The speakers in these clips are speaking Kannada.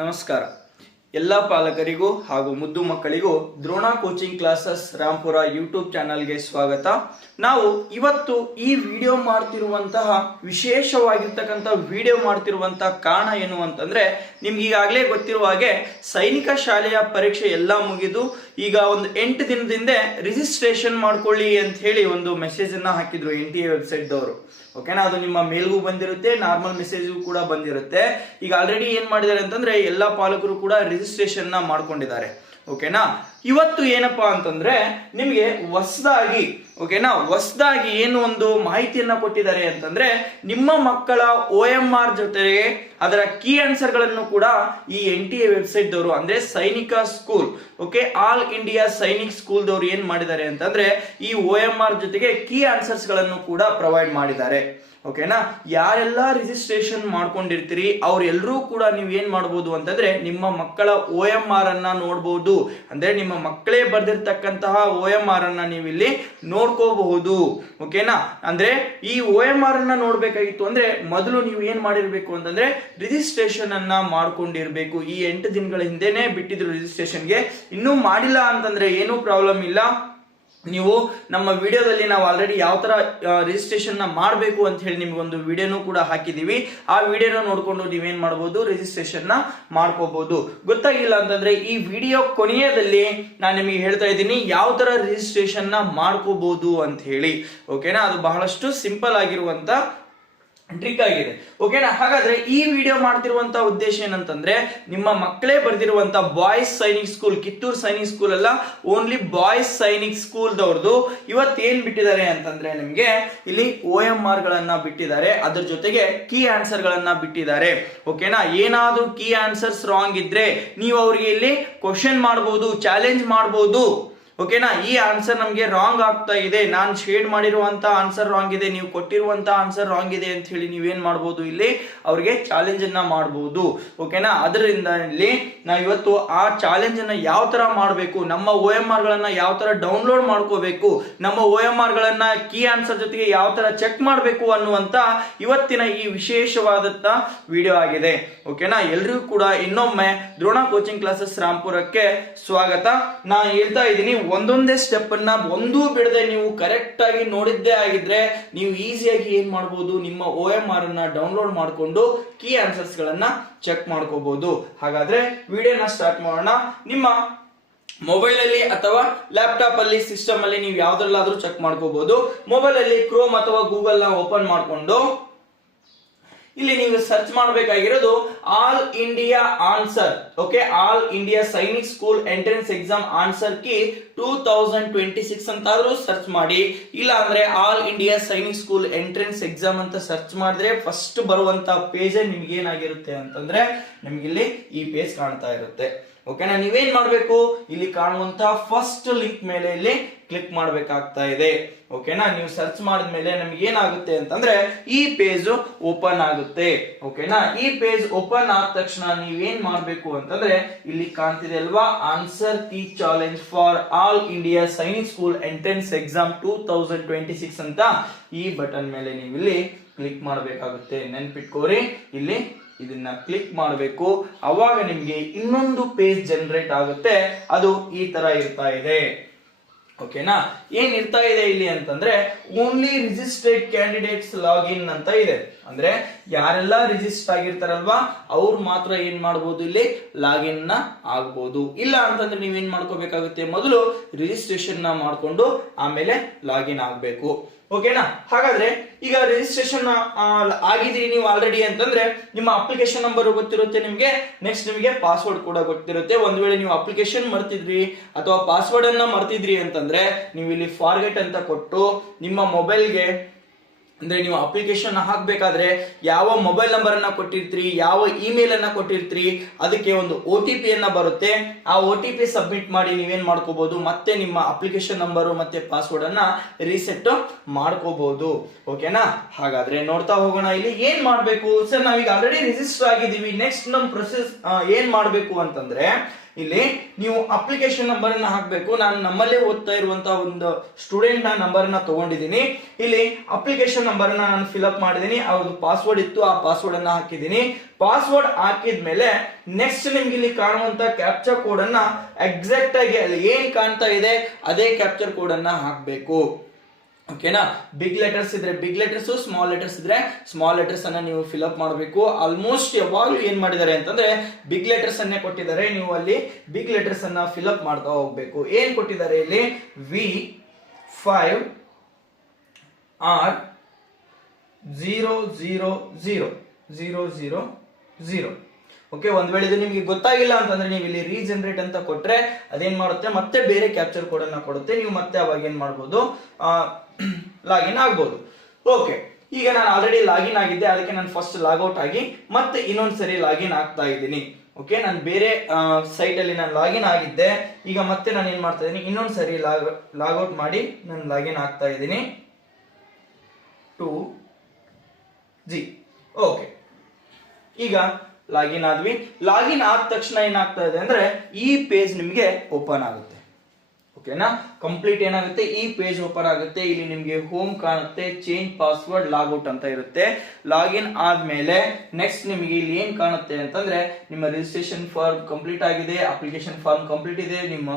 ನಮಸ್ಕಾರ ಎಲ್ಲ ಪಾಲಕರಿಗೂ ಹಾಗೂ ಮುದ್ದು ಮಕ್ಕಳಿಗೂ Drona coaching classes Rampur YouTube ಚಾನಲ್ಗೆ ಸ್ವಾಗತ. ನಾವು ಇವತ್ತು ಈ ವಿಡಿಯೋ ಮಾಡ್ತಿರುವಂತಹ ವಿಶೇಷವಾಗಿರ್ತಕ್ಕಂಥ ವಿಡಿಯೋ ಮಾಡ್ತಿರುವಂತಹ ಕಾರಣ ಏನು ಅಂತಂದ್ರೆ, ನಿಮ್ಗೆ ಈಗಾಗಲೇ ಗೊತ್ತಿರುವ ಹಾಗೆ ಸೈನಿಕ ಶಾಲೆಯ ಪರೀಕ್ಷೆ ಎಲ್ಲ ಮುಗಿದು ಈಗ ಒಂದು 8 ದಿನದಿಂದ ರಿಜಿಸ್ಟ್ರೇಷನ್ ಮಾಡ್ಕೊಳ್ಳಿ ಅಂತ ಹೇಳಿ ಒಂದು ಮೆಸೇಜ್ ಅನ್ನ ಹಾಕಿದ್ರು NTA ವೆಬ್ಸೈಟ್ ದವರು. ಓಕೆನಾ, ಅದು ನಿಮ್ಮ ಮೇಲ್ಗೂ ಬಂದಿರುತ್ತೆ, ನಾರ್ಮಲ್ ಮೆಸೇಜ್ಗೂ ಕೂಡ ಬಂದಿರುತ್ತೆ. ಈಗ ಆಲ್ರೆಡಿ ಏನ್ ಮಾಡಿದ್ದಾರೆ ಅಂತಂದ್ರೆ ಎಲ್ಲ ಪಾಲಕರು ಕೂಡ ರಿಜಿಸ್ಟ್ರೇಷನ್ ನ ಮಾಡ್ಕೊಂಡಿದ್ದಾರೆ. ಓಕೆನಾ, ಇವತ್ತು ಏನಪ್ಪಾ ಅಂತಂದ್ರೆ ನಿಮಗೆ ಹೊಸದಾಗಿ ಏನು ಒಂದು ಮಾಹಿತಿಯನ್ನ ಕೊಟ್ಟಿದ್ದಾರೆ ಅಂತಂದ್ರೆ, ನಿಮ್ಮ ಮಕ್ಕಳ OMR ಜೊತೆಗೆ ಅದರ ಕೀ ಆನ್ಸರ್ ಗಳನ್ನು ಕೂಡ ಈ NTA ವೆಬ್ಸೈಟ್ ದವರು ಅಂದ್ರೆ Sainik school, okay, all India Sainik school ದವರು ಏನ್ ಮಾಡಿದ್ದಾರೆ ಅಂತಂದ್ರೆ ಈ OMR ಜೊತೆಗೆ ಕೀ ಆನ್ಸರ್ಸ್ ಗಳನ್ನು ಕೂಡ ಪ್ರೊವೈಡ್ ಮಾಡಿದ್ದಾರೆ. ಓಕೆನಾ, ಯಾರೆಲ್ಲ ರಿಜಿಸ್ಟ್ರೇಷನ್ ಮಾಡ್ಕೊಂಡಿರ್ತೀರಿ ಅವ್ರೆಲ್ಲರೂ ಕೂಡ ನೀವು ಏನ್ ಮಾಡಬಹುದು ಅಂತಂದ್ರೆ ನಿಮ್ಮ ಮಕ್ಕಳ OMR ಅನ್ನ ನೋಡಬಹುದು. ಅಂದ್ರೆ ನಿಮ್ಮ ಮಕ್ಕಳೇ ಬರ್ದಿರ್ತಕ್ಕಂತಹ OMR ಅನ್ನ ನೀವು ಇಲ್ಲಿ ನೋಡ್ಕೋಬಹುದು. ಓಕೆನಾ, ಅಂದ್ರೆ ಈ OMR ಅನ್ನ ನೋಡ್ಬೇಕಾಗಿತ್ತು ಅಂದ್ರೆ ಮೊದಲು ನೀವು ಏನ್ ಮಾಡಿರ್ಬೇಕು ಅಂತಂದ್ರೆ ರಿಜಿಸ್ಟ್ರೇಷನ್ ಅನ್ನ ಮಾಡ್ಕೊಂಡಿರ್ಬೇಕು. ಈ 8 ದಿನಗಳ ಹಿಂದೆನೆ ಬಿಟ್ಟಿದ್ರು ರಿಜಿಸ್ಟ್ರೇಷನ್ಗೆ. ಇನ್ನೂ ಮಾಡಿಲ್ಲ ಅಂತಂದ್ರೆ ಏನೂ ಪ್ರಾಬ್ಲಮ್ ಇಲ್ಲ. ನೀವು ನಮ್ಮ ವಿಡಿಯೋದಲ್ಲಿ ನಾವು ಆಲ್ರೆಡಿ ಯಾವ ತರ ರಿಜಿಸ್ಟ್ರೇಷನ್ ನ ಮಾಡಬೇಕು ಅಂತ ಹೇಳಿ ನಿಮ್ಗೊಂದು ವಿಡಿಯೋನು ಕೂಡ ಹಾಕಿದೀವಿ. ಆ ವಿಡಿಯೋನ ನೋಡ್ಕೊಂಡು ನೀವೇನ್ ಮಾಡಬಹುದು, ರಿಜಿಸ್ಟ್ರೇಷನ್ ನ ಮಾಡ್ಕೋಬಹುದು. ಗೊತ್ತಾಗಿಲ್ಲ ಅಂತಂದ್ರೆ ಈ ವಿಡಿಯೋ ಕೊನೆಯದಲ್ಲಿ ನಾನು ನಿಮಗೆ ಹೇಳ್ತಾ ಇದ್ದೀನಿ ಯಾವ ತರ ರಿಜಿಸ್ಟ್ರೇಷನ್ ನ ಮಾಡ್ಕೋಬಹುದು ಅಂತ ಹೇಳಿ. ಓಕೆನಾ, ಅದು ಬಹಳಷ್ಟು ಸಿಂಪಲ್ ಆಗಿರುವಂತ ಟ್ರಿಕ್ ಆಗಿದೆ. ಓಕೆನಾ, ಹಾಗಾದ್ರೆ ಈ ವಿಡಿಯೋ ಮಾಡ್ತಿರುವಂತ ಉದ್ದೇಶ ಏನಂತಂದ್ರೆ, ನಿಮ್ಮ ಮಕ್ಕಳೇ ಬರ್ದಿರುವಂತ boys Sainik school, Kittur Sainik school ಅಲ್ಲ, ಓನ್ಲಿ ಬಾಯ್ಸ್ ಸೈನಿಕ್ ಸ್ಕೂಲ್ ದವ್ರದ್ದು ಇವತ್ತು ಏನ್ ಬಿಟ್ಟಿದ್ದಾರೆ ಅಂತಂದ್ರೆ ನಿಮ್ಗೆ ಇಲ್ಲಿ OMR ಗಳನ್ನ ಬಿಟ್ಟಿದ್ದಾರೆ, ಅದ್ರ ಜೊತೆಗೆ ಕೀ ಆನ್ಸರ್ ಗಳನ್ನ ಬಿಟ್ಟಿದ್ದಾರೆ. ಓಕೆನಾ, ಏನಾದ್ರೂ ಕೀ ಆನ್ಸರ್ಸ್ ರಾಂಗ್ ಇದ್ರೆ ನೀವು ಅವ್ರಿಗೆ ಇಲ್ಲಿ ಕ್ವಶನ್ ಮಾಡಬಹುದು, ಚಾಲೆಂಜ್ ಮಾಡಬಹುದು. ಓಕೆನಾ, ಈ ಆನ್ಸರ್ ನಮಗೆ ರಾಂಗ್ ಆಗ್ತಾ ಇದೆ, ನಾನು ಶೇಡ್ ಮಾಡಿರುವಂತ ಆನ್ಸರ್ ರಾಂಗ್ ಇದೆ, ನೀವು ಕೊಟ್ಟಿರುವಂತ ಆನ್ಸರ್ ರಾಂಗ್ ಇದೆ ಅಂತ ಹೇಳಿ ನೀವೇನ್ ಮಾಡಬಹುದು, ಇಲ್ಲಿ ಅವ್ರಿಗೆ ಚಾಲೆಂಜ್ ಅನ್ನ ಮಾಡಬಹುದು. ಓಕೆನಾ, ಅದರಿಂದ ಇಲ್ಲಿ ನಾವು ಇವತ್ತು ಆ ಚಾಲೆಂಜ್ ಅನ್ನ ಯಾವ ತರ ಮಾಡಬೇಕು, ನಮ್ಮ OMR ಗಳನ್ನ ಯಾವ ತರ ಡೌನ್ಲೋಡ್ ಮಾಡ್ಕೋಬೇಕು, ನಮ್ಮ OMR ಗಳನ್ನ ಕೀ ಆನ್ಸರ್ ಜೊತೆಗೆ ಯಾವ ತರ ಚೆಕ್ ಮಾಡಬೇಕು ಅನ್ನುವಂತ ಇವತ್ತಿನ ಈ ವಿಶೇಷವಾದಂತ ವಿಡಿಯೋ ಆಗಿದೆ. ಓಕೆನಾ, ಎಲ್ರಿಗೂ ಕೂಡ ಇನ್ನೊಮ್ಮೆ ದ್ರೋಣ ಕೋಚಿಂಗ್ ಕ್ಲಾಸಸ್ ರಾಂಪುರಕ್ಕೆ ಸ್ವಾಗತ. ನಾನು ಹೇಳ್ತಾ ಇದ್ದೀನಿ, ಒಂದೊಂದೇ ಸ್ಟೆಪ್ ಅನ್ನ ಒಂದೂ ಬಿಡದೆ ನೀವು ಕರೆಕ್ಟ್ ಆಗಿ ನೋಡಿದ್ದೇ ಆಗಿದ್ರೆ ನೀವು ಈಸಿಯಾಗಿ ಏನ್ ಮಾಡಬಹುದು, ನಿಮ್ಮ OMR ಅನ್ನ ಡೌನ್ಲೋಡ್ ಮಾಡಿಕೊಂಡು ಕೀ ಆನ್ಸರ್ಸ್ ಗಳನ್ನ ಚೆಕ್ ಮಾಡ್ಕೋಬಹುದು. ಹಾಗಾದ್ರೆ ವಿಡಿಯೋನ ಸ್ಟಾರ್ಟ್ ಮಾಡೋಣ. ನಿಮ್ಮ ಮೊಬೈಲ್ ಅಲ್ಲಿ ಅಥವಾ ಲ್ಯಾಪ್ಟಾಪ್ ಅಲ್ಲಿ, ಸಿಸ್ಟಮ್ ಅಲ್ಲಿ ನೀವು ಯಾವ್ದ್ರಲ್ಲಾದ್ರೂ ಚೆಕ್ ಮಾಡ್ಕೋಬಹುದು. ಮೊಬೈಲ್ ಅಲ್ಲಿ ಕ್ರೋಮ್ ಅಥವಾ ಗೂಗಲ್ ನ ಓಪನ್ ಮಾಡ್ಕೊಂಡು ಇಲ್ಲಿ ನೀವು ಸರ್ಚ್ ಮಾಡಬೇಕಾಗಿರೋದು all India answer. Okay, all India Sainik school entrance exam answer key 2026 ಅಂತಾದ್ರೂ ಸರ್ಚ್ ಮಾಡಿ. ಇಲ್ಲ ಅಂದ್ರೆ all India Sainik school entrance exam ಅಂತ ಸರ್ಚ್ ಮಾಡಿದ್ರೆ ಫಸ್ಟ್ ಬರುವಂತ ಪೇಜ್ ನಿಮ್ಗೆ ಏನಾಗಿರುತ್ತೆ ಅಂತಂದ್ರೆ ನಿಮ್ಗೆ ಇಲ್ಲಿ ಈ ಪೇಜ್ ಕಾಣ್ತಾ ಇರುತ್ತೆ. ಓಕೆನಾ, ನೀವೇನ್ ಮಾಡ್ಬೇಕು, ಇಲ್ಲಿ ಕಾಣುವಂತ ಫಸ್ಟ್ ಲಿಂಕ್ ಮೇಲೆ ಇಲ್ಲಿ ಕ್ಲಿಕ್ ಮಾಡ್ಬೇಕಾಗ್ತಾ ಇದೆ. ಓಕೆನಾ, ನೀವು ಸರ್ಚ್ ಮಾಡಿದ್ಮೇಲೆ ನಮ್ಗೆ ಏನಾಗುತ್ತೆ ಅಂತಂದ್ರೆ ಈ ಪೇಜ್ ಓಪನ್ ಆಗುತ್ತೆ. ಓಕೆನಾ, ಈ ಪೇಜ್ ಓಪನ್ ಆದ ತಕ್ಷಣ ನೀವೇನ್ ಮಾಡ್ಬೇಕು ಅಂತಂದ್ರೆ ಇಲ್ಲಿ ಕಾಣ್ತಿದೆ ಅಲ್ವಾ, answer key challenge for all India Sainik school entrance exam 2026 ಅಂತ ಈ ಬಟನ್ ಮೇಲೆ ನೀವು ಇಲ್ಲಿ ಕ್ಲಿಕ್ ಮಾಡಬೇಕಾಗುತ್ತೆ. ನೆನ್ಪಿಟ್ಕೋರಿ, ಇಲ್ಲಿ ಇದನ್ನ ಕ್ಲಿಕ್ ಮಾಡಬೇಕು. ಅವಾಗ ನಿಮ್ಗೆ ಇನ್ನೊಂದು ಪೇಜ್ ಜನರೇಟ್ ಆಗುತ್ತೆ. ಅದು ಈ ತರ ಇರ್ತಾ ಇದೆ. ಓಕೆನಾ, ಏನ್ ಇರ್ತಾ ಇದೆ ಇಲ್ಲಿ ಅಂತಂದ್ರೆ ಓನ್ಲಿ ರಿಜಿಸ್ಟರ್ಡ್ ಕ್ಯಾಂಡಿಡೇಟ್ಸ್ ಲಾಗಿನ್ ಅಂತ ಇದೆ. ಅಂದ್ರೆ ಯಾರೆಲ್ಲ ರಿಜಿಸ್ಟರ್ ಆಗಿರ್ತಾರಲ್ವಾ ಅವ್ರು ಮಾತ್ರ ಏನ್ ಮಾಡಬಹುದು, ಇಲ್ಲಿ ಲಾಗಿನ್ ನ ಆಗ್ಬಹುದು. ಇಲ್ಲ ಅಂತಂದ್ರೆ ನೀವೇನ್ ಮಾಡ್ಕೋಬೇಕಾಗುತ್ತೆ, ಮೊದಲು ರಿಜಿಸ್ಟ್ರೇಷನ್ ನ ಮಾಡ್ಕೊಂಡು ಆಮೇಲೆ ಲಾಗಿನ್ ಆಗ್ಬೇಕು. ಓಕೆನಾ, ಹಾಗಾದ್ರೆ ಈಗ ರಿಜಿಸ್ಟ್ರೇಷನ್ ಆಗಿದ್ರಿ ನೀವು ಆಲ್ರೆಡಿ ಅಂತಂದ್ರೆ ನಿಮ್ಮ ಅಪ್ಲಿಕೇಶನ್ ನಂಬರ್ ಗೊತ್ತಿರುತ್ತೆ ನಿಮ್ಗೆ, ನೆಕ್ಸ್ಟ್ ನಿಮಗೆ ಪಾಸ್ವರ್ಡ್ ಕೂಡ ಗೊತ್ತಿರುತ್ತೆ. ಒಂದ್ ವೇಳೆ ನೀವು ಅಪ್ಲಿಕೇಶನ್ ಮರ್ತಿದ್ರಿ ಅಥವಾ ಪಾಸ್ವರ್ಡ್ ಅನ್ನ ಮರ್ತಿದ್ರಿ ಅಂತಂದ್ರೆ ನೀವು ಇಲ್ಲಿ ಫಾರ್ಗೆಟ್ ಅಂತ ಕೊಟ್ಟು ನಿಮ್ಮ ಮೊಬೈಲ್ಗೆ, ಅಂದ್ರೆ ನೀವು ಅಪ್ಲಿಕೇಶನ್ ಹಾಕ್ಬೇಕಾದ್ರೆ ಯಾವ ಮೊಬೈಲ್ ನಂಬರ್ ಅನ್ನ ಕೊಟ್ಟಿರ್ತೀರಿ, ಯಾವ ಇಮೇಲ್ ಅನ್ನ ಕೊಟ್ಟಿರ್ತೀರಿ, ಅದಕ್ಕೆ ಒಂದು OTP ಅನ್ನ ಬರುತ್ತೆ. ಆ OTP ಸಬ್ಮಿಟ್ ಮಾಡಿ ನೀವೇನ್ ಮಾಡ್ಕೋಬಹುದು, ಮತ್ತೆ ನಿಮ್ಮ ಅಪ್ಲಿಕೇಶನ್ ನಂಬರ್ ಮತ್ತೆ ಪಾಸ್ವರ್ಡ್ ಅನ್ನ ರೀಸೆಟ್ ಮಾಡ್ಕೋಬಹುದು. ಓಕೆನಾ, ಹಾಗಾದ್ರೆ ನೋಡ್ತಾ ಹೋಗೋಣ. ಇಲ್ಲಿ ಏನ್ ಮಾಡ್ಬೇಕು ಸರ್, ನಾವೀಗ ಆಲ್ರೆಡಿ ರಿಜಿಸ್ಟರ್ ಆಗಿದ್ದೀವಿ. ನೆಕ್ಸ್ಟ್ ನಮ್ ಪ್ರೊಸೆಸ್ ಏನ್ ಮಾಡ್ಬೇಕು ಅಂತಂದ್ರೆ ಇಲ್ಲಿ ನೀವು ಅಪ್ಲಿಕೇಶನ್ ನಂಬರ್ ಅನ್ನ ಹಾಕಬೇಕು. ನಾನು ನಮ್ಮಲ್ಲೇ ಓದ್ತಾ ಇರುವಂತಹ ಒಂದು ಸ್ಟೂಡೆಂಟ್ ನ ನಂಬರ್ ಅನ್ನ ತಗೊಂಡಿದ್ದೀನಿ. ಇಲ್ಲಿ ಅಪ್ಲಿಕೇಶನ್ ನಂಬರ್ ಅನ್ನ ನಾನು ಫಿಲ್ ಅಪ್ ಮಾಡಿದ್ದೀನಿ. ಅವ್ರದ್ದು ಪಾಸ್ವರ್ಡ್ ಇತ್ತು, ಆ ಪಾಸ್ವರ್ಡ್ ಅನ್ನ ಹಾಕಿದ್ದೀನಿ. ಪಾಸ್ವರ್ಡ್ ಹಾಕಿದ್ಮೇಲೆ ನೆಕ್ಸ್ಟ್ ನಿಮ್ಗೆ ಇಲ್ಲಿ ಕಾಣುವಂತ ಕ್ಯಾಪ್ಚರ್ ಕೋಡ್ ಅನ್ನ ಎಕ್ಸಾಕ್ಟ್ ಆಗಿ ಅಲ್ಲಿ ಏನ್ ಕಾಣ್ತಾ ಇದೆ ಅದೇ ಕ್ಯಾಪ್ಚರ್ ಕೋಡ್ ಅನ್ನ ಹಾಕಬೇಕು. ಓಕೆನಾ? ಬಿಗ್ ಲೆಟರ್ಸ್ ಇದ್ರೆ ಬಿಗ್ ಲೆಟರ್ಸ್, ಸ್ಮಾಲ್ ಲೆಟರ್ಸ್ ಇದ್ರೆ ಸ್ಮಾಲ್ ಲೆಟರ್ಸ್ ಅನ್ನ ನೀವು ಫಿಲ್ ಅಪ್ ಮಾಡಬೇಕು. ಆಲ್ಮೋಸ್ಟ್ ಯಾವಾಗ್ಲೂ ಏನ್ ಮಾಡಿದ್ದಾರೆ ಅಂತಂದ್ರೆ ಬಿಗ್ ಲೆಟರ್ಸ್ ಅನ್ನೇ ಕೊಟ್ಟಿದ್ದಾರೆ. ನೀವು ಅಲ್ಲಿ ಬಿಗ್ ಲೆಟರ್ಸ್ ಅನ್ನ ಫಿಲ್ ಅಪ್ ಮಾಡ್ತಾ ಹೋಗ್ಬೇಕು. ಏನ್ ಕೊಟ್ಟಿದ್ದಾರೆ ಇಲ್ಲಿ? V5R00000. ಓಕೆ, ಒಂದ್ ವೇಳೆ ಇದು ನಿಮ್ಗೆ ಗೊತ್ತಾಗಿಲ್ಲ ಅಂತಂದ್ರೆ ನೀವು ಇಲ್ಲಿ ರೀಜನರೇಟ್ ಅಂತ ಕೊಟ್ರೆ ಅದೇನ್ ಮಾಡುತ್ತೆ, ಮತ್ತೆ ಬೇರೆ ಕ್ಯಾಪ್ಚರ್ ಕೋಡ್ ಅನ್ನ ಕೊಡುತ್ತೆ. ನೀವು ಮತ್ತೆ ಅವಾಗ ಏನ್ ಮಾಡ್ಬೋದು, ಲಾಗಿನ್ ಆಗ್ಬೋದು. ಓಕೆ, ಈಗ ನಾನು ಆಲ್ರೆಡಿ ಲಾಗಿನ್ ಆಗಿದ್ದೆ, ಅದಕ್ಕೆ ನಾನು ಫಸ್ಟ್ ಲಾಗೌಟ್ ಆಗಿ ಮತ್ತೆ ಇನ್ನೊಂದ್ಸರಿ ಲಾಗಿನ್ ಆಗ್ತಾ ಇದ್ದೀನಿ. ಓಕೆ, ನಾನು ಬೇರೆ ಸೈಟ್ ಅಲ್ಲಿ ನಾನು ಲಾಗಿನ್ ಆಗಿದ್ದೆ. ಈಗ ಮತ್ತೆ ನಾನು ಏನ್ ಮಾಡ್ತಾ ಇದ್ದೀನಿ, ಇನ್ನೊಂದ್ಸರಿ ಲಾಗೌಟ್ ಮಾಡಿ ನಾನು ಲಾಗಿನ್ ಆಗ್ತಾ ಇದ್ದೀನಿ 2G. ಓಕೆ, ಈಗ ಲಾಗಿನ್ ಆದ್ವಿ. ಲಾಗಿನ್ ಆದ ತಕ್ಷಣ ಏನಾಗ್ತಾ ಇದೆ ಅಂದ್ರೆ ಈ ಪೇಜ್ ನಿಮ್ಗೆ ಓಪನ್ ಆಗುತ್ತೆ. ಓಕೆನಾ? ಕಂಪ್ಲೀಟ್ ಏನಾಗುತ್ತೆ, ಈ ಪೇಜ್ ಓಪನ್ ಆಗುತ್ತೆ. ಇಲ್ಲಿ ನಿಮ್ಗೆ ಹೋಮ್ ಕಾಣುತ್ತೆ, ಚೇಂಜ್ ಪಾಸ್ವರ್ಡ್, ಲಾಗೌಟ್ ಅಂತ ಇರುತ್ತೆ. ಲಾಗಿನ್ ಆದ್ಮೇಲೆ ನೆಕ್ಸ್ಟ್ ನಿಮಗೆ ಇಲ್ಲಿ ಏನ್ ಕಾಣುತ್ತೆ ಅಂತಂದ್ರೆ ನಿಮ್ಮ ರಿಜಿಸ್ಟ್ರೇಷನ್ ಫಾರ್ಮ್ ಕಂಪ್ಲೀಟ್ ಆಗಿದೆ, ಅಪ್ಲಿಕೇಶನ್ ಫಾರ್ಮ್ ಕಂಪ್ಲೀಟ್ ಇದೆ, ನಿಮ್ಮ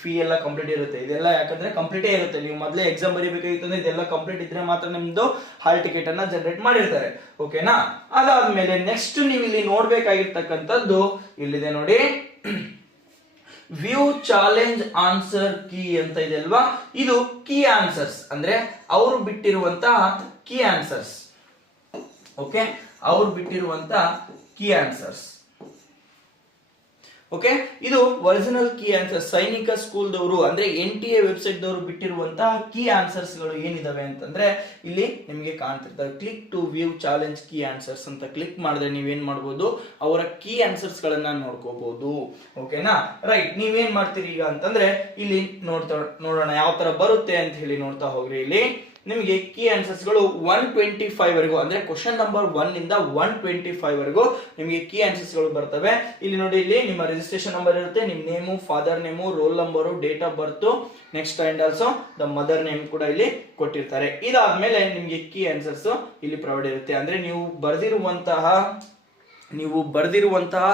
ಫೀ ಎಲ್ಲ ಕಂಪ್ಲೀಟ್ ಇರುತ್ತೆ. ಇದೆಲ್ಲ ಯಾಕಂದ್ರೆ ಕಂಪ್ಲೀಟೇ ಇರುತ್ತೆ. ನೀವು ಮೊದಲೇ ಎಕ್ಸಾಮ್ ಬರೀಬೇಕಾಗಿತ್ತು ಅಂದ್ರೆ ಇದೆಲ್ಲ ಕಂಪ್ಲೀಟ್ ಇದ್ರೆ ಮಾತ್ರ ನಿಮ್ದು ಹಾಲ್ ಟಿಕೆಟ್ ಅನ್ನ ಜನರೇಟ್ ಮಾಡಿರ್ತಾರೆ. ಓಕೆನಾ? ಅದಾದ್ಮೇಲೆ ನೆಕ್ಸ್ಟ್ ನೀವು ಇಲ್ಲಿ ನೋಡ್ಬೇಕಾಗಿರ್ತಕ್ಕಂಥದ್ದು ಇಲ್ಲಿದೆ ನೋಡಿ, ವ್ಯೂ ಚಾಲೆಂಜ್ ಆನ್ಸರ್ ಕೀ ಅಂತ ಇದೆ ಅಲ್ವಾ. ಇದು ಕೀ ಆನ್ಸರ್ಸ್ ಅಂದ್ರೆ ಅವರು ಬಿಟ್ಟಿರುವಂತಹ ಕೀ ಆನ್ಸರ್ಸ್. ಓಕೆ, ಅವರು ಬಿಟ್ಟಿರುವಂತಹ ಕೀ ಆನ್ಸರ್ಸ್. ಓಕೆ, ಇದು original key answer. Sainik school ದವರು ಅಂದ್ರೆ NTA ವೆಬ್ಸೈಟ್ ದವರು ಬಿಟ್ಟಿರುವಂತಹ ಕೀ ಆನ್ಸರ್ಸ್ ಗಳು ಏನಿದಾವೆ ಅಂತಂದ್ರೆ ಇಲ್ಲಿ ನಿಮಗೆ ಕಾಣ್ತಿರ್ತವೆ. Click to view challenge key answers ಅಂತ ಕ್ಲಿಕ್ ಮಾಡಿದ್ರೆ ನೀವೇನ್ ಮಾಡಬಹುದು, ಅವರ ಕೀ ಆನ್ಸರ್ಸ್ ಗಳನ್ನ ನೋಡ್ಕೋಬಹುದು. ಓಕೆನಾ? ರೈಟ್, ನೀವೇನ್ ಮಾಡ್ತೀರಿ ಈಗ ಅಂತಂದ್ರೆ ಇಲ್ಲಿ ನೋಡೋಣ ಯಾವ ತರ ಬರುತ್ತೆ ಅಂತ ಹೇಳಿ ನೋಡ್ತಾ ಹೋಗ್ರಿ. ಇಲ್ಲಿ ನಿಮಗೆ ಕೀ ಆನ್ಸರ್ಸ್ ಗಳು 125 ವರೆಗೂ ಅಂದ್ರೆ ಕ್ವಶನ್ ನಂಬರ್ 1 ಇಂದ 125 ವರೆಗೂ ನಿಮಗೆ ಕೀ ಆನ್ಸರ್ಸ್ ಗಳು ಬರ್ತವೆ. ಇಲ್ಲಿ ನೋಡಿ, ಇಲ್ಲಿ ನಿಮ್ಮ ರಿಜಿಸ್ಟ್ರೇಷನ್ ನಂಬರ್ ಇರುತ್ತೆ, ನಿಮ್ಮ name, father name, roll number, date of birth, next and also the mother name ಕೂಡ ಇಲ್ಲಿ ಕೊಟ್ಟಿರ್ತಾರೆ. ಇದಾದ್ಮೇಲೆ ನಿಮ್ಗೆ ಕೀ ಆನ್ಸರ್ಸ್ ಇಲ್ಲಿ ಪ್ರೊವೈಡ್ ಇರುತ್ತೆ. ಅಂದ್ರೆ ನೀವು ಬರ್ದಿರುವಂತಹ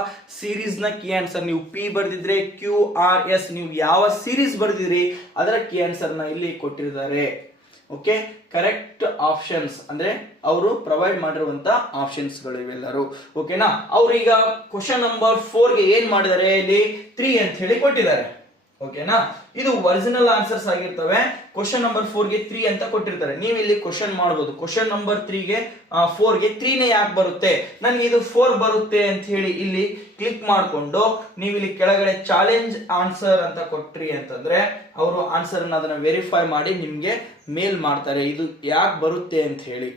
ಸೀರೀಸ್ ನ ಕೀ ಆನ್ಸರ್, ನೀವು P ಬರ್ದಿದ್ರೆ QRS, ನೀವು ಯಾವ ಸೀರೀಸ್ ಬರ್ದಿದ್ರಿ ಅದರ ಕೀ ಆನ್ಸರ್ ನ ಇಲ್ಲಿ ಕೊಟ್ಟಿದ್ದಾರೆ. ಓಕೆ, ಕರೆಕ್ಟ್ ಆಪ್ಷನ್ಸ್ ಅಂದ್ರೆ ಅವರು ಪ್ರೊವೈಡ್ ಮಾಡಿರುವಂತ ಆಪ್ಷನ್ಸ್ ಗಳು ಇವೆಲ್ಲರೂ. ಓಕೆನಾ? ಅವ್ರು ಈಗ ಕ್ವಶನ್ ನಂಬರ್ 4 ಗೆ ಏನ್ ಮಾಡಿದ್ದಾರೆ, ಇಲ್ಲಿ 3 ಅಂತ ಹೇಳಿ ಕೊಟ್ಟಿದ್ದಾರೆ. ಓಕೆನಾ? ಇದು ಒರಿಜಿನಲ್ ಆನ್ಸರ್ಸ್ ಆಗಿರ್ತವೆ. ಕ್ವಶನ್ ನಂಬರ್ 4 ಗೆ 3 ಅಂತ ಕೊಟ್ಟಿರ್ತಾರೆ. ನೀವು ಇಲ್ಲಿ ಕ್ವಶನ್ ಮಾಡಬಹುದು, ಕ್ವಶನ್ ನಂಬರ್ 4 ಗೆ 3 ನೇ ಯಾಕೆ ಬರುತ್ತೆ, ನನಗೆ ಇದು 4 ಬರುತ್ತೆ ಅಂತ ಹೇಳಿ ಇಲ್ಲಿ ಕ್ಲಿಕ್ ಮಾಡಿಕೊಂಡು ನೀವು ಇಲ್ಲಿ ಕೆಳಗಡೆ ಚಾಲೆಂಜ್ ಆನ್ಸರ್ ಅಂತ ಕೊಟ್ರಿ ಅಂತಂದ್ರೆ ಅವರು ಆನ್ಸರ್ ಅನ್ನ ಅದನ್ನ ವೆರಿಫೈ ಮಾಡಿ ನಿಮ್ಗೆ ಮೇಲ್ ಮಾಡ್ತಾರೆ ಇದು ಯಾಕೆ ಬರುತ್ತೆ ಅಂತ ಹೇಳಿ.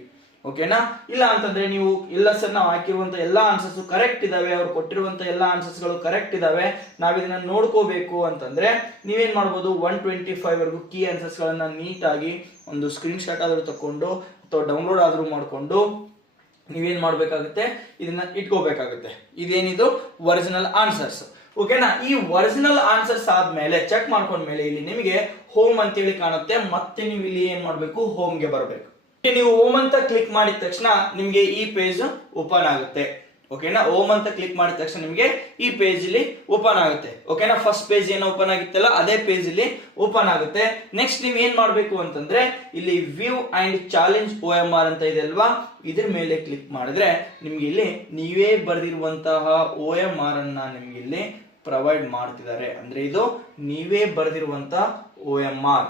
ಓಕೆನಾ? ಇಲ್ಲ ಅಂತಂದ್ರೆ ನೀವು ಎಲ್ಲ ಸರ್ ನಾವು ಹಾಕಿರುವಂತ ಎಲ್ಲಾ ಆನ್ಸರ್ಸ್ ಕರೆಕ್ಟ್ ಇದಾವೆ, ಅವ್ರು ಕೊಟ್ಟಿರುವಂತ ಎಲ್ಲಾ ಆನ್ಸರ್ಸ್ ಗಳು ಕರೆಕ್ಟ್ ಇದಾವೆ, ನಾವ್ ಇದನ್ನ ನೋಡ್ಕೋಬೇಕು ಅಂತಂದ್ರೆ ನೀವೇನ್ ಮಾಡ್ಬೋದು, 125 ವರೆಗೂ ಕೀ ಆನ್ಸರ್ಸ್ ಗಳನ್ನ ನೀಟಾಗಿ ಒಂದು ಸ್ಕ್ರೀನ್ ಶಾಟ್ ಆದ್ರೂ ತಕೊಂಡು ಅಥವಾ ಡೌನ್ಲೋಡ್ ಆದ್ರೂ ಮಾಡ್ಕೊಂಡು ನೀವೇನ್ ಮಾಡ್ಬೇಕಾಗುತ್ತೆ, ಇದನ್ನ ಇಟ್ಕೋಬೇಕಾಗುತ್ತೆ. ಇದೇನಿದು ಒರಿಜಿನಲ್ ಆನ್ಸರ್ಸ್. ಓಕೆನಾ? ಈ ಒರಿಜಿನಲ್ ಆನ್ಸರ್ಸ್ ಆದ್ಮೇಲೆ ಚೆಕ್ ಮಾಡ್ಕೊಂಡ್ಮೇಲೆ ಇಲ್ಲಿ ನಿಮಗೆ ಹೋಮ್ ಅಂತೇಳಿ ಕಾಣುತ್ತೆ. ಮತ್ತೆ ನೀವು ಇಲ್ಲಿ ಏನ್ ಮಾಡ್ಬೇಕು, ಹೋಮ್ಗೆ ಬರಬೇಕು. ನೀವು ಹೋಮ್ ಅಂತ ಕ್ಲಿಕ್ ಮಾಡಿದ ತಕ್ಷಣ ನಿಮ್ಗೆ ಈ ಪೇಜ್ ಓಪನ್ ಆಗುತ್ತೆ. ಓಕೆನಾ? ಹೋಮ್ ಅಂತ ಕ್ಲಿಕ್ ಮಾಡಿದ ತಕ್ಷಣ ನಿಮ್ಗೆ ಈ ಪೇಜ್ ಇಲ್ಲಿ ಓಪನ್ ಆಗುತ್ತೆ. ಓಕೆನಾ? ಫಸ್ಟ್ ಪೇಜ್ ಏನು ಓಪನ್ ಆಗಿತ್ತಲ್ಲ ಅದೇ ಪೇಜ್ ಇಲ್ಲಿ ಓಪನ್ ಆಗುತ್ತೆ. ನೆಕ್ಸ್ಟ್ ನೀವು ಏನ್ ಮಾಡ್ಬೇಕು ಅಂತಂದ್ರೆ ಇಲ್ಲಿ ವ್ಯೂ ಅಂಡ್ ಚಾಲೆಂಜ್ OMR ಅಂತ ಇದೆ ಅಲ್ವಾ, ಇದ್ರ ಮೇಲೆ ಕ್ಲಿಕ್ ಮಾಡಿದ್ರೆ ನಿಮ್ಗೆ ಇಲ್ಲಿ ನೀವೇ ಬರೆದಿರುವಂತಹ OMR ಅನ್ನ ನಿಮ್ಗೆ ಇಲ್ಲಿ ಪ್ರೊವೈಡ್ ಮಾಡ್ತಿದ್ದಾರೆ. ಅಂದ್ರೆ ಇದು ನೀವೇ ಬರೆದಿರುವಂತಹ OMR.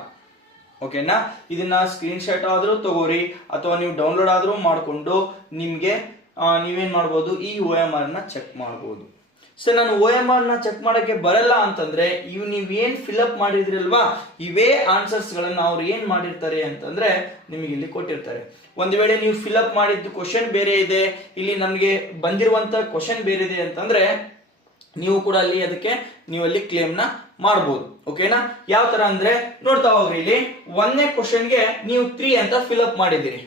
ಓಕೆನಾ? ಇದನ್ನ ಸ್ಕ್ರೀನ್ ಶಾಟ್ ಆದ್ರೂ ತಗೋರಿ ಅಥವಾ ನೀವು ಡೌನ್ಲೋಡ್ ಆದ್ರೂ ಮಾಡ್ಕೊಂಡು ನಿಮ್ಗೆ ನೀವೇನ್ ಮಾಡ್ಬೋದು, ಈ OMR ನ ಚೆಕ್ ಮಾಡ್ಬೋದು. ಸೊ ನಾನು OMR ನ ಚೆಕ್ ಮಾಡಕ್ಕೆ ಬರಲ್ಲ ಅಂತಂದ್ರೆ ನೀವೇನ್ ಫಿಲ್ಅಪ್ ಮಾಡಿದ್ರಲ್ವಾ ಇವೇ ಆನ್ಸರ್ಸ್ ಗಳನ್ನ ಅವ್ರು ಏನ್ ಮಾಡಿರ್ತಾರೆ ಅಂತಂದ್ರೆ ನಿಮಗೆ ಇಲ್ಲಿ ಕೊಟ್ಟಿರ್ತಾರೆ. ಒಂದ್ ವೇಳೆ ನೀವು ಫಿಲ್ಅಪ್ ಮಾಡಿದ್ದು ಕ್ವಶನ್ ಬೇರೆ ಇದೆ, ಇಲ್ಲಿ ನಮ್ಗೆ ಬಂದಿರುವಂತ ಕ್ವಶನ್ ಬೇರೆ ಇದೆ ಅಂತಂದ್ರೆ ನೀವು ಕೂಡ ಅಲ್ಲಿ ಅದಕ್ಕೆ ನೀವು ಅಲ್ಲಿ ಕ್ಲೇಮ್ ನ ಮಾಡಬಹುದು. ಓಕೆನಾ? ಯಾವ ತರ ಅಂದ್ರೆ ನೋಡ್ತಾ ಹೋಗ್ರಿ, ಇಲ್ಲಿ 1ನೇ ಕ್ವಶನ್ಗೆ ನೀವು 3 ಅಂತ ಫಿಲ್ಅಪ್ ಮಾಡಿದಿರಿ.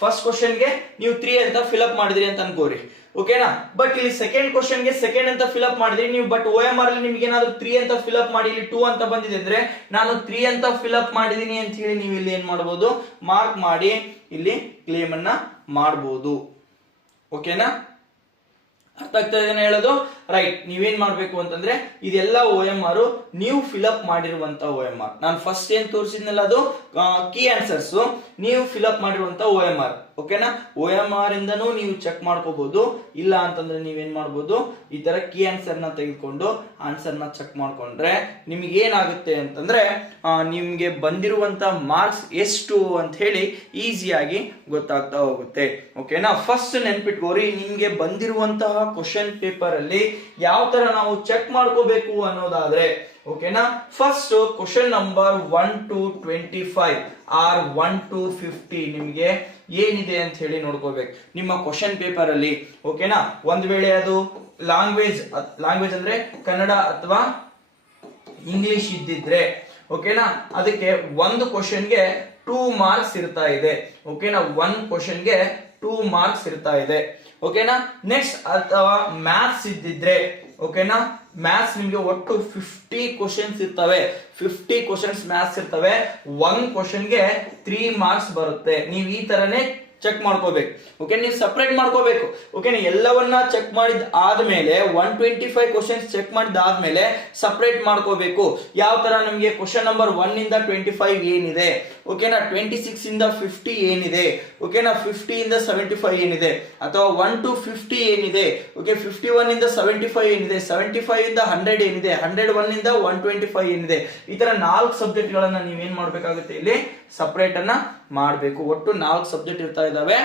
ಫಸ್ಟ್ ಕ್ವಶನ್ಗೆ ನೀವು 3 ಅಂತ ಫಿಲ್ಅಪ್ ಮಾಡಿದಿರಿ ಅಂತ ಅನ್ಕೋರಿ. ಓಕೆನಾ. ಬಟ್ ಇಲ್ಲಿ ಸೆಕೆಂಡ್ ಕ್ವಶನ್ಗೆ ಸೆಕೆಂಡ್ ಅಂತ ಫಿಲ್ಅಪ್ ಮಾಡಿದ್ರಿ ನೀವು, ಬಟ್ OMR ಅಲ್ಲಿ ನಿಮ್ಗೆ ಏನಾದ್ರು 3 ಅಂತ ಫಿಲ್ಅಪ್ ಮಾಡಿ ಇಲ್ಲಿ 2 ಅಂತ ಬಂದಿದೆ ಅಂದ್ರೆ ನಾನು 3 ಅಂತ ಫಿಲ್ಅಪ್ ಮಾಡಿದೀನಿ ಅಂತ ಹೇಳಿ ನೀವು ಇಲ್ಲಿ ಏನ್ ಮಾಡಬಹುದು, ಮಾರ್ಕ್ ಮಾಡಿ ಇಲ್ಲಿ ಕ್ಲೇಮ್ ಅನ್ನ ಮಾಡಬಹುದು. ಓಕೆನಾ, ಅರ್ಥ ಆಗ್ತಾ ಇದೆ ಹೇಳೋದು. ರೈಟ್, ನೀವೇನ್ ಮಾಡ್ಬೇಕು ಅಂತಂದ್ರೆ ಇದೆಲ್ಲ OMR ನೀವು ಫಿಲ್ಅಪ್ ಮಾಡಿರುವಂತ OMR. ನಾನು ಫಸ್ಟ್ ಏನ್ ತೋರಿಸಿದ್ನಲ್ಲ ಅದು ಕೀ ಆನ್ಸರ್ಸ್, ನೀವು ಫಿಲ್ಅಪ್ ಮಾಡಿರುವಂತ OMR. ಓಕೆನಾ, OMR ಇಂದನೂ ನೀವು ಚೆಕ್ ಮಾಡ್ಕೋಬಹುದು. ಇಲ್ಲ ಅಂತಂದ್ರೆ ನೀವೇನ್ ಮಾಡ್ಬೋದು, ಈ ತರ ಕೀ ಆನ್ಸರ್ ನ ತೆಗೆದುಕೊಂಡು ಆನ್ಸರ್ ನ ಚೆಕ್ ಮಾಡ್ಕೊಂಡ್ರೆ ನಿಮ್ಗೆ ಏನಾಗುತ್ತೆ ಅಂತಂದ್ರೆ ನಿಮ್ಗೆ ಬಂದಿರುವಂತ ಮಾರ್ಕ್ಸ್ ಎಷ್ಟು ಅಂತ ಹೇಳಿ ಈಸಿಯಾಗಿ ಗೊತ್ತಾಗ್ತಾ ಹೋಗುತ್ತೆ. ಓಕೆನಾ, ಫಸ್ಟ್ ನೆನ್ಪಿಟ್ಕೋರಿ, ನಿಮ್ಗೆ ಬಂದಿರುವಂತಹ ಕ್ವಶನ್ ಪೇಪರ್ ಅಲ್ಲಿ ಯಾವ ತರ ನಾವು ಚೆಕ್ ಮಾಡ್ಕೋಬೇಕು ಅನ್ನೋದಾದ್ರೆ, ಓಕೆನಾ, first question number 1 to 25 or 1 to 50 ನಿಮ್ಗೆ ಏನಿದೆ ಅಂತ ಹೇಳಿ ನೋಡ್ಕೋಬೇಕು ನಿಮ್ಮ ಕ್ವಶನ್ ಪೇಪರ್ ಅಲ್ಲಿ. ಓಕೆನಾ, ಒಂದ್ ವೇಳೆ ಅದು ಲ್ಯಾಂಗ್ವೇಜ್ ಅಂದ್ರೆ ಕನ್ನಡ ಅಥವಾ ಇಂಗ್ಲಿಷ್ ಇದ್ದಿದ್ರೆ, ಓಕೆನಾ, ಅದಕ್ಕೆ ಒಂದು ಕ್ವಶನ್ಗೆ 2 ಮಾರ್ಕ್ಸ್ ಇರ್ತಾ ಇದೆ. ಓಕೆನಾ, 1 ಕ್ವಶನ್ಗೆ 2 ಮಾರ್ಕ್ಸ್ ಇರ್ತಾ ಇದೆ. ಓಕೆನಾ, ನೆಕ್ಸ್ಟ್ ಅಥವಾ ಮ್ಯಾಥ್ಸ್ ಇದ್ದಿದ್ರೆ, ಓಕೆನಾ, ಮ್ಯಾಥ್ಸ್ ನಿಮ್ಗೆ ಒಟ್ಟು 50 ಕ್ವಶನ್ಸ್ ಇರ್ತವೆ. 50 ಕ್ವಶನ್ಸ್ ಮ್ಯಾಥ್ಸ್ ಇರ್ತವೆ. 1 ಕ್ವಶನ್ಗೆ 3 ಮಾರ್ಕ್ಸ್ ಬರುತ್ತೆ. ನೀವು ಈ ತರನೇ ಚೆಕ್ ಮಾಡ್ಕೋಬೇಕು. ಓಕೆ, ನೀವು ಸಪರೇಟ್ ಮಾಡ್ಕೋಬೇಕು. ಓಕೆ, ಎಲ್ಲವನ್ನ ಚೆಕ್ ಮಾಡಿದ ಆದ್ಮೇಲೆ 125 ಕ್ವಶನ್ಸ್ ಚೆಕ್ ಮಾಡಿದ ಆದ್ಮೇಲೆ ಸಪರೇಟ್ ಮಾಡ್ಕೋಬೇಕು. ಯಾವ ತರ ನಮಗೆ ಕ್ವಶನ್ ನಂಬರ್ 1 ಇಂದ 25 ಏನಿದೆ, ಓಕೆನಾ, 26 ಇಂದ 50 ಏನಿದೆ, ಓಕೆನಾ, 50 ಇಂದ 75 ಏನಿದೆ, ಅಥವಾ 1 to 50 ಏನಿದೆ, ಓಕೆ, 51 ಇಂದ 75 ಏನಿದೆ, 75 ಇಂದ 100 ಏನಿದೆ, 101 ಇಂದ 125 ಏನಿದೆ, ಈ ತರ 4 ಸಬ್ಜೆಕ್ಟ್ ಗಳನ್ನ ನೀವೇನ್ ಮಾಡ್ಬೇಕಾಗುತ್ತೆ, ಇಲ್ಲಿ ಸಪರೇಟ್ ಅನ್ನ ಮಾಡಬೇಕು. ಒಟ್ಟು 4 ಸಬ್ಜೆಕ್ಟ್ ಇರ್ತಾ ಇದಾವೆ.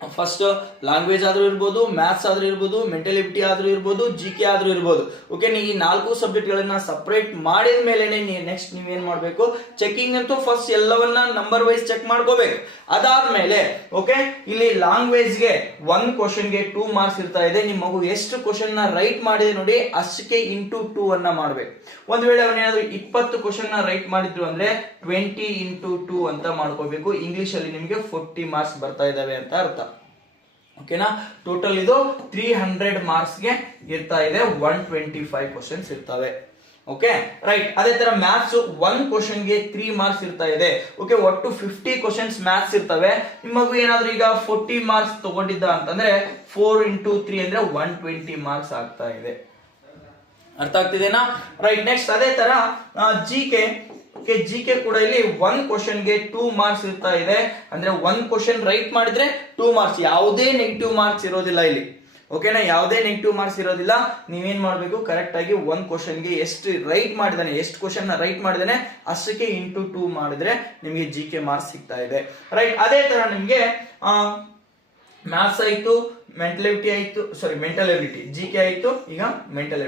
ಫಸ್ಟ್ ಲ್ಯಾಂಗ್ವೇಜ್ ಆದ್ರೂ ಇರ್ಬೋದು, ಮ್ಯಾಥ್ಸ್ ಆದ್ರೂ ಇರ್ಬೋದು, ಮೆಂಟಲ್ ಎಬಿಲಿಟಿ ಆದ್ರೂ ಇರ್ಬೋದು, GK ಆದ್ರೂ ಇರ್ಬೋದು. ಓಕೆ, ಈ 4 ಸಬ್ಜೆಕ್ಟ್ ಗಳನ್ನ ಸಪರೇಟ್ ಮಾಡಿದ ಮೇಲೆ ನೆಕ್ಸ್ಟ್ ನೀವೇನ್ ಮಾಡ್ಬೇಕು, ಚೆಕಿಂಗ್ ಅಂತೂ ಫಸ್ಟ್ ಎಲ್ಲವನ್ನ ನಂಬರ್ ವೈಸ್ ಚೆಕ್ ಮಾಡ್ಕೋಬೇಕು. ಅದಾದ್ಮೇಲೆ ಓಕೆ, ಇಲ್ಲಿ ಲ್ಯಾಂಗ್ವೇಜ್ ಗೆ 1 ಕ್ವಶನ್ ಗೆ 2 ಮಾರ್ಕ್ಸ್ ಇರ್ತಾ ಇದೆ. ನಿಮ್ಮ ಮಗು ಎಷ್ಟು ಕ್ವಶನ್ ನ ರೈಟ್ ಮಾಡಿದೆ ನೋಡಿ, ಅಷ್ಟಕ್ಕೆ ಇಂಟು 2 ಅನ್ನ ಮಾಡ್ಬೇಕು. ಒಂದ್ ವೇಳೆ ಅವನೇನಾದ್ರೂ 20 ಕ್ವಶನ್ ನ ರೈಟ್ ಮಾಡಿದ್ರು ಅಂದ್ರೆ 20 into 2 ಅಂತ ಮಾಡ್ಕೋಬೇಕು. ಇಂಗ್ಲಿಷ್ ಅಲ್ಲಿ ನಿಮಗೆ 40 ಮಾರ್ಕ್ಸ್ ಬರ್ತಾ ಇದಾವೆ ಅಂತ ಅರ್ಥ. ಓಕೆನಾ, ಟೋಟಲ್ ಇದು 300 ಮಾರ್ಕ್ಸ್ ಗೆ ಇರ್ತಾ ಇದೆ. 125 ಕ್ವಶನ್ಸ್ ಇರ್ತವೆ. Okay, right. ಅದೇ ತರ ಮ್ಯಾಥ್ಸ್ 1 ಕ್ವಶನ್ ಗೆ 3 ಮಾರ್ಕ್ಸ್ ಇರ್ತಾ ಇದೆ. ಓಕೆ, ಒಟ್ಟು 50 ಕ್ವಶನ್ಸ್ ಮ್ಯಾಥ್ಸ್ ಇರ್ತವೆ. ನಿಮಗೂ ಏನಾದ್ರೂ ಈಗ 40 ಮಾರ್ಕ್ಸ್ ತಗೊಂಡಿದ್ದ ಅಂತಂದ್ರೆ 4 into 3 ಅಂದ್ರೆ 120 ಮಾರ್ಕ್ಸ್ ಆಗ್ತಾ ಇದೆ. ಅರ್ಥ ಆಗ್ತಿದೆನಾ? ರೈಟ್. ನೆಕ್ಸ್ಟ್ ಅದೇ ತರ GK ಕೂಡ ಇಲ್ಲಿ 1 ಕ್ವಶನ್ ಗೆ 2 ಮಾರ್ಕ್ಸ್ ಇರ್ತಾ ಇದೆ. ಅಂದ್ರೆ 1 ಕ್ವಶನ್ ರೈಟ್ ಮಾಡಿದ್ರೆ 2 ಮಾರ್ಕ್ಸ್, ಯಾವುದೇ ನೆಗೆಟಿವ್ ಮಾರ್ಕ್ಸ್ ಇರೋದಿಲ್ಲ ಇಲ್ಲಿ. ಓಕೆನಾ, ಯಾವುದೇ ನೆಗೆಟಿವ್ ಮಾರ್ಕ್ಸ್ ಇರೋದಿಲ್ಲ. ನೀವೇನ್ ಮಾಡ್ಬೇಕು, ಕರೆಕ್ಟ್ ಆಗಿ 1 ಕ್ವಶನ್ ಗೆ ಎಷ್ಟು ರೈಟ್ ಮಾಡಿದಾನೆ, ಎಷ್ಟು ಕ್ವಶನ್ ನ ರೈಟ್ ಮಾಡಿದಾನೆ ಅಷ್ಟಕ್ಕೆ ಇಂಟು 2 ಮಾಡಿದ್ರೆ ನಿಮಗೆ GK ಮಾರ್ಕ್ಸ್ ಸಿಗ್ತಾ ಇದೆ. ರೈಟ್. ಅದೇ ತರ ನಿಮ್ಗೆ ಮ್ಯಾಥ್ಸ್ ಆಯ್ತು, ಮೆಂಟಲ್ ಎಬಿಲಿಟಿ GK ಆಯ್ತು. ಈಗ ಮೆಂಟಲ್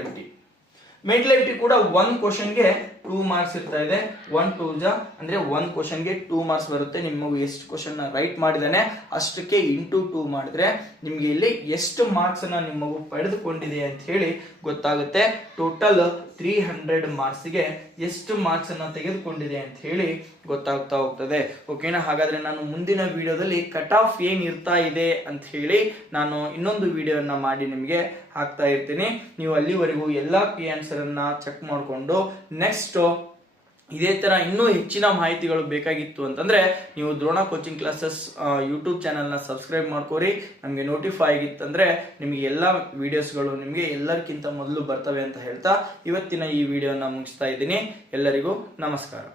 ಎಬಿಲಿಟಿ ಕೂಡ 1 ಕ್ವಶನ್ ಗೆ 2 ಮಾರ್ಕ್ಸ್ ಇರ್ತಾ ಇದೆ. 1 2 ಅಂದ್ರೆ 1 ಕ್ವಶನ್ ಗೆ 2 ಮಾರ್ಕ್ಸ್ ಬರುತ್ತೆ. ನಿಮ್ಮ ಮಗು ಎಷ್ಟು ಕ್ವಶನ್ ನ ರೈಟ್ ಮಾಡಿದಾನೆ ಅಷ್ಟಕ್ಕೆ ಇಂಟು 2 ಮಾಡಿದ್ರೆ ನಿಮ್ಗೆ ಇಲ್ಲಿ ಎಷ್ಟು ಮಾರ್ಕ್ಸ್ ಅನ್ನ ನಿಮ್ಮ ಮಗು ಪಡೆದುಕೊಂಡಿದೆ ಅಂತ ಹೇಳಿ ಗೊತ್ತಾಗುತ್ತೆ. ಟೋಟಲ್ 300 ಮಾರ್ಕ್ಸ್ ಗೆ ಎಷ್ಟು ಮಾರ್ಕ್ಸ್ ಅನ್ನ ತೆಗೆದುಕೊಂಡಿದೆ ಅಂತ ಹೇಳಿ ಗೊತ್ತಾಗ್ತಾ ಹೋಗ್ತದೆ. ಓಕೆನಾ, ಹಾಗಾದ್ರೆ ನಾನು ಮುಂದಿನ ವಿಡಿಯೋದಲ್ಲಿ ಕಟ್ ಆಫ್ ಏನ್ ಇರ್ತಾ ಇದೆ ಅಂತ ಹೇಳಿ ನಾನು ಇನ್ನೊಂದು ವಿಡಿಯೋನ ಮಾಡಿ ನಿಮಗೆ ಹಾಕ್ತಾ ಇರ್ತೀನಿ. ನೀವು ಅಲ್ಲಿವರೆಗೂ ಎಲ್ಲಾ ಕೀ ಆನ್ಸರ್ ಅನ್ನ ಚೆಕ್ ಮಾಡಿಕೊಂಡು ನೆಕ್ಸ್ಟ್ ಇದೇ ತರ ಇನ್ನೂ ಹೆಚ್ಚಿನ ಮಾಹಿತಿಗಳು ಬೇಕಾಗಿತ್ತು ಅಂತಂದ್ರೆ ನೀವು Drona coaching classes YouTube channel ನ ಸಬ್ಸ್ಕ್ರೈಬ್ ಮಾಡ್ಕೋರಿ. ನಮಗೆ ನೋಟಿಫೈ ಆಗಿತ್ತಂದ್ರೆ ನಿಮಗೆ ಎಲ್ಲಾ ವಿಡಿಯೋಸ್ಗಳು ನಿಮಗೆ ಎಲ್ಲರಿಗಿಂತ ಮೊದಲು ಬರ್ತವೆ ಅಂತ ಹೇಳ್ತಾ ಇವತ್ತಿನ ಈ ವಿಡಿಯೋನ ಮುಗಿಸ್ತಾ ಇದ್ದೀನಿ. ಎಲ್ಲರಿಗೂ ನಮಸ್ಕಾರ.